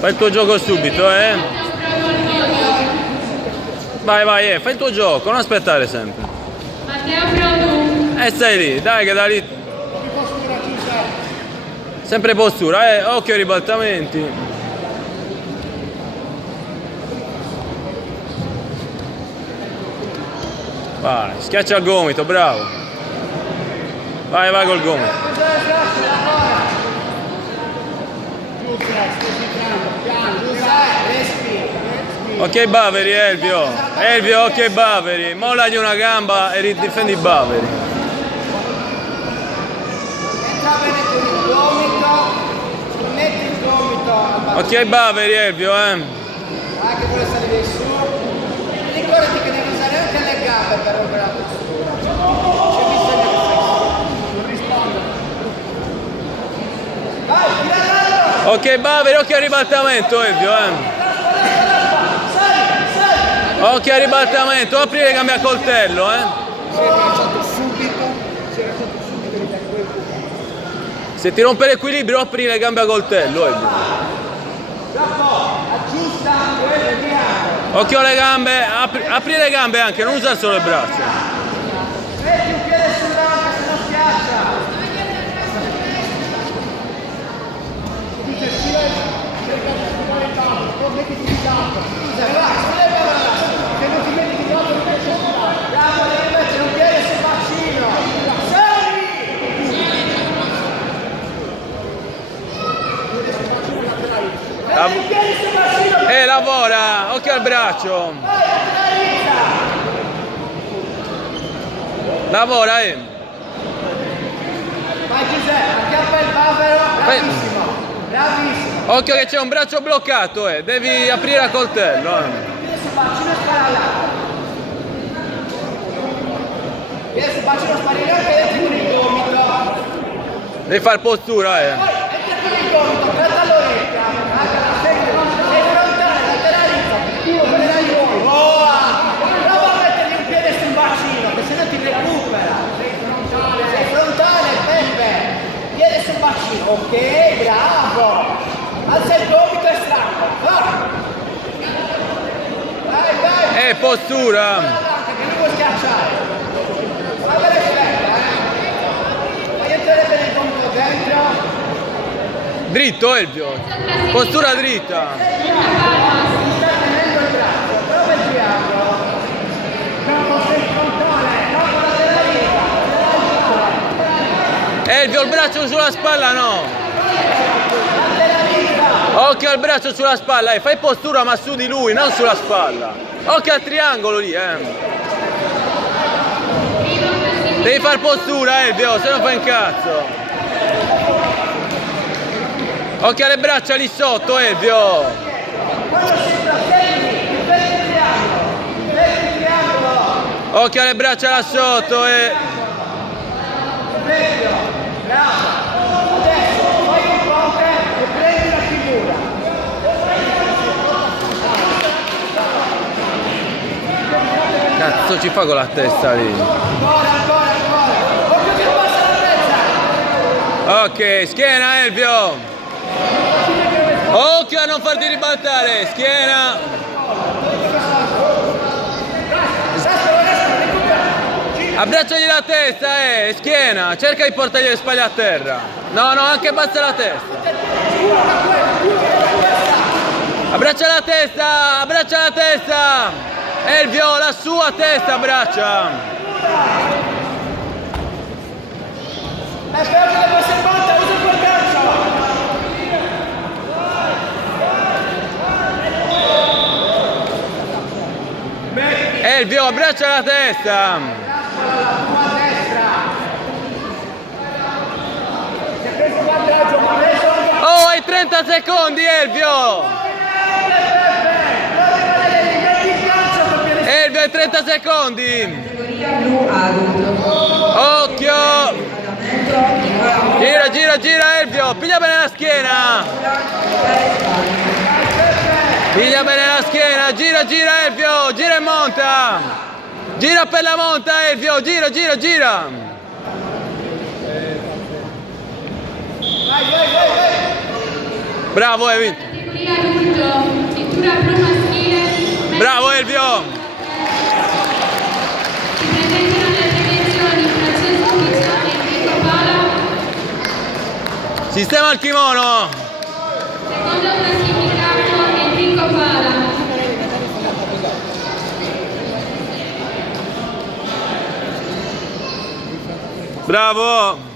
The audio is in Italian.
Fai il tuo gioco subito, eh. Vai, vai, fai il tuo gioco, non aspettare sempre. Stai lì, dai che da lì. Sempre postura, occhio ai ribaltamenti. Vai, schiaccia il gomito, bravo. Vai, vai col gomito. Ok Baveri, Elvio. Elvio, ok Baveri. Mollagli una gamba e ridifendi Baveri. Ok Baveri, Elvio, Anche vuole salire su. Ricordati che devi usare anche le gambe per rompere la postura. C'è bisogno che non risponda. Vai, tira. Ok Baveri, occhio al ribaltamento, Elvio, Occhio al ribaltamento, apri le gambe a coltello, Se ti rompe l'equilibrio, apri le gambe a coltello, Occhio alle gambe, apri le gambe anche, non usare solo le braccia. Metti un piede sull'anca, se non schiaccia. Lavora, occhio al braccio. Lavora, Vai Giuseppe, acchiappa il bavero, bravissimo, bravissimo. Occhio che c'è un braccio bloccato, devi aprire a coltello. Sul bacino spara là. Vieni sul bacino sparire anche entri con il gomito. Devi fare postura, Poi entri con il gomito, gratta all'orecchia. Sei frontale, lateralizza, tu con le aiuti. Prova a mettergli un piede sul bacino, che sennò ti recupera. Sei frontale, Peppe. Piede sul bacino, ok, bravo. Alza il gomito e strappa. Vai, vai. Postura. Che lui vuoi schiacciare. Guarda l'effetto, Fai entrare bene il gomito dentro. Dritto, Elvio. Postura dritta. Sta tenendo il braccio. Prova il triangolo. Capo sei frontale. Capo lateralizza. Elvio, il braccio sulla spalla, no. Occhio al braccio sulla spalla, fai postura ma su di lui, non sulla spalla. Occhio al triangolo lì, Devi far postura, Elvio, se no fai un cazzo. Occhio alle braccia lì sotto, Elvio. Occhio alle braccia là sotto, Cazzo ci fa con la testa lì? Ok, schiena Elvio. Occhio a non farti ribaltare, schiena. Abbracciagli la testa, schiena. Cerca di portargli le spalle a terra. No, no, anche basta la testa. Abbraccia la testa, abbraccia la testa. Elvio, la sua testa abbraccia. Elvio, abbraccia la testa. Oh, hai 30 secondi, Elvio. Elvio, hai 30 secondi. Occhio. Gira, gira, gira, Elvio. Piglia bene la schiena. Piglia bene la schiena. Gira, gira, Elvio. Gira e monta. Gira per la monta, Elvio. Gira, gira, gira. Bravo, hai vinto. categoria adulto, cintura blu maschile. Bravo Elvio! Si presentano le premiazioni Francesco Piccioni e Enrico Paola. Sistema il kimono! Secondo classificato Enrico Paola. Bravo!